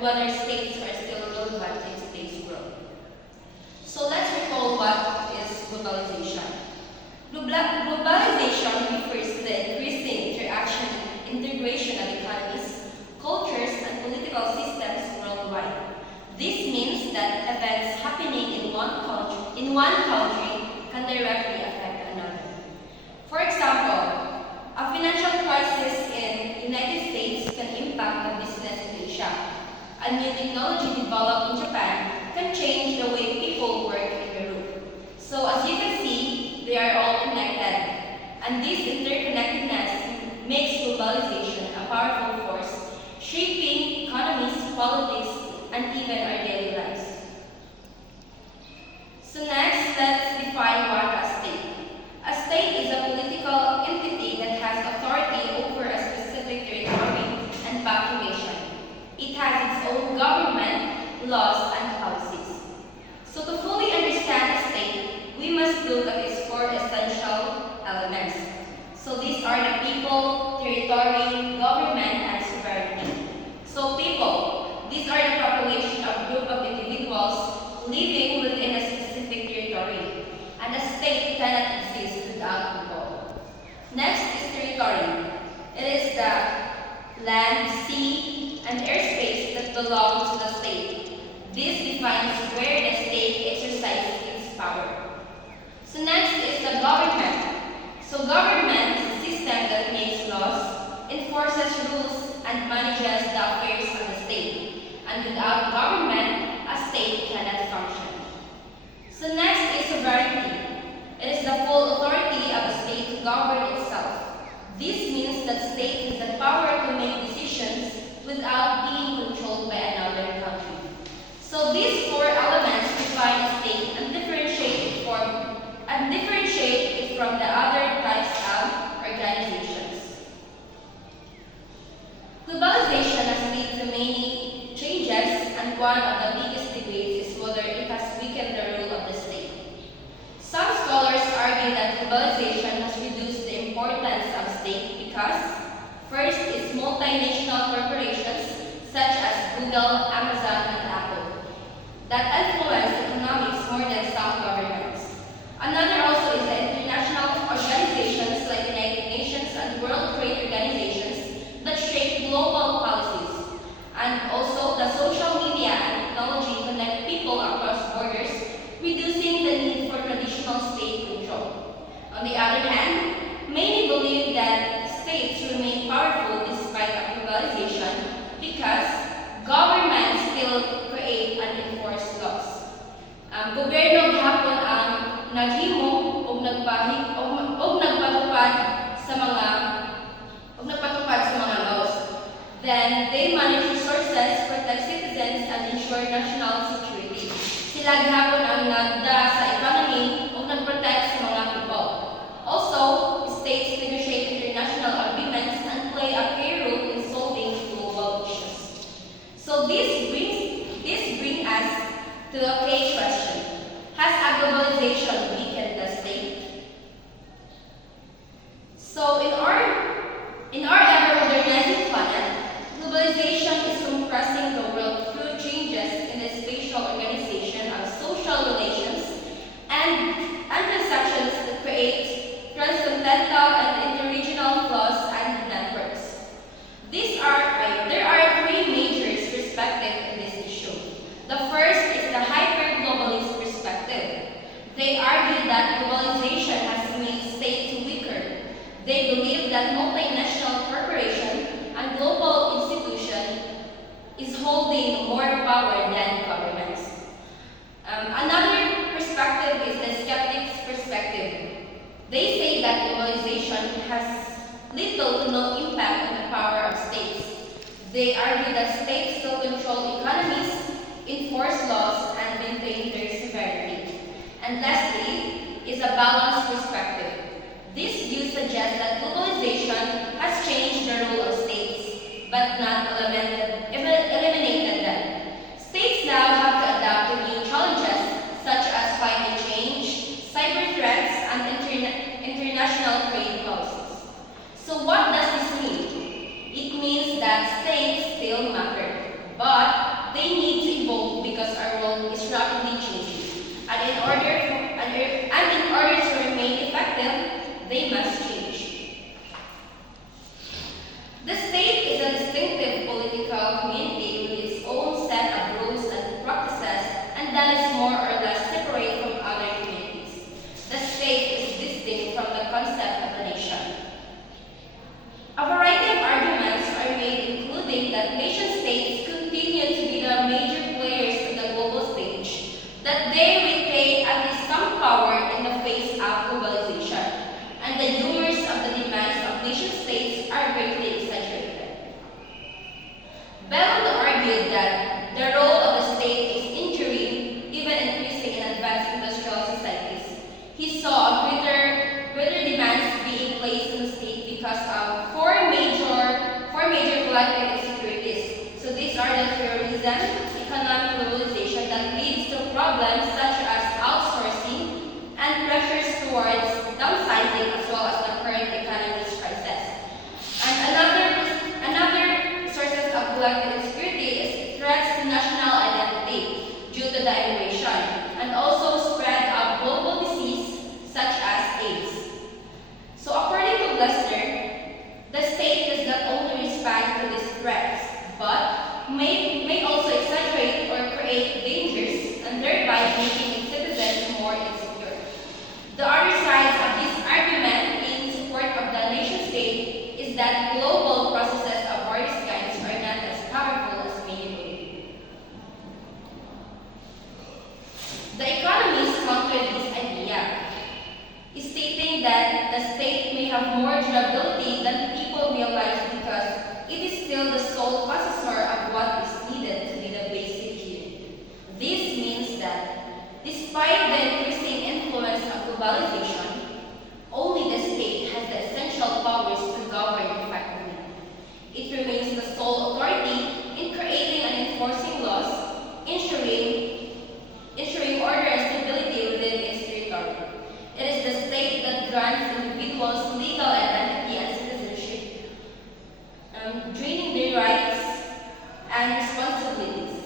and whether states are still relevant in today's world. So let's recall what is globalization. Globalization refers to the increasing interaction and integration of economies, cultures, and political systems worldwide. This means that events happening in one country can directly affect another. For example, a financial crisis in the United States can impact the business in Asia. A new technology developed in Japan can change the way people work in Europe. So as you can see, they are all connected. And this interconnectedness makes globalization a powerful force, shaping economies, politics, and even our daily lives. So next, let's define what a state. A state is a political entity that has authority over a specific territory and population. It has its own government, laws, and policies. So to fully understand a state, we must look at its four essential elements. So these are the people, territory, government, and sovereignty. So people, these are the population of group of individuals living within a specific territory, and a state cannot exist without people. Next is territory. It is the land, sea, and airspace that belong to the state. This defines where the state exercises its power. So next is the government. So government is a system that makes laws, enforces rules, and manages the affairs of the state. And without government, a state cannot function. So next is sovereignty. It is the full authority of a state to govern itself. This means that state has the power to make decisions without being controlled by another country. So these four elements define a state and differentiate it from the other types of organizations. Globalization has led to many changes, and one of the biggest debates is whether it has weakened the role of the state. Some scholars argue that globalization has reduced the importance of state because, first, it's multinational corporations such as Google, Amazon, and Apple that influence economics more than some governments. Another also is the international organizations like the United Nations and World Trade Organizations that shape global policies. And also the social media and technology connect people across borders, reducing the need for traditional state control. On the other hand, many believe that states remain powerful despite globalization because governments still create and enforce laws. Ang gobyerno gahapon ang naghimo o nagpatupad sa mga laws. Then they manage resources, protect citizens, and ensure national security. Sila gahapon ang nagda sa economy o nagprotect sa mga people. Also, states negotiate international agreements and play a key role in solving global issues. So this brings us to a key question. Has a globalization weakened the state? So in our ever-modernizing planet, globalization is compressing the world through changes in the spatial organization of social relations and transactions that create transcontinental and interregional flows and networks. There are three major perspectives in this issue. The first is the hyper-globalist perspective. They argue that globalization has made states weaker. They believe that multinational corporation and global institution is holding more power than governments. Another perspective is the skeptics' perspective. They say that globalization has little to no impact on the power of states. They argue that states still control economies, enforce laws, and maintain their sovereignty. And lastly is a balanced perspective. This view suggests that globalization has changed the role of states, but not eliminated them. States now have to adapt to new challenges such as climate change, cyber threats, and international trade policies. So what does this mean? It means that states still matter, but draining their rights and responsibilities.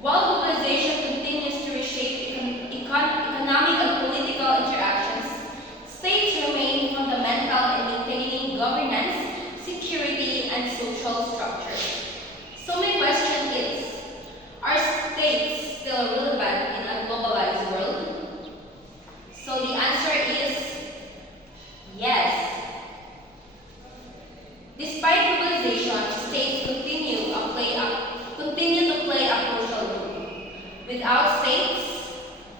While globalization continues to reshape economic and political interactions, states remain fundamental in maintaining governance, security, and social structure. So my question is, are states still relevant in a globalized world? So the answer is yes. Despite globalization, states continue to play a crucial role. Without states,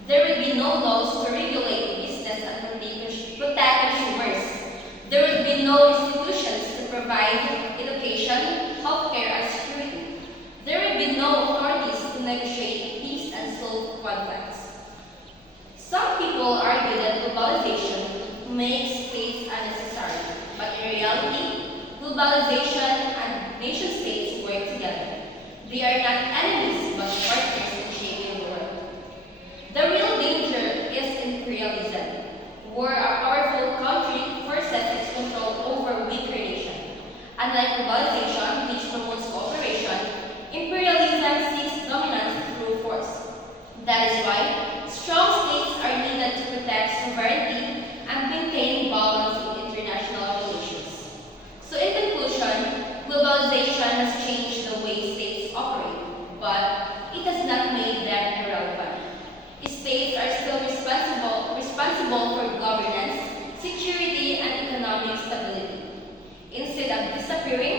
there would be no laws to regulate business and protect consumers. There would be no institutions to provide education, healthcare, and security. There would be no authorities to negotiate peace and solve conflicts. Some people argue that globalization makes states unnecessary, but in reality, globalization and nation states work together. They are not enemies, but partners in shaping the world. The real danger is imperialism, where a powerful country forces its control over a weaker nation. Unlike globalization, which promotes cooperation, imperialism seeks dominance through force. That is why strong states are needed to protect sovereignty and maintain balance in international relations. So in conclusion, globalization has changed the way states operate, but it has not made them irrelevant. States are still responsible for governance, security, and economic stability. Instead of disappearing,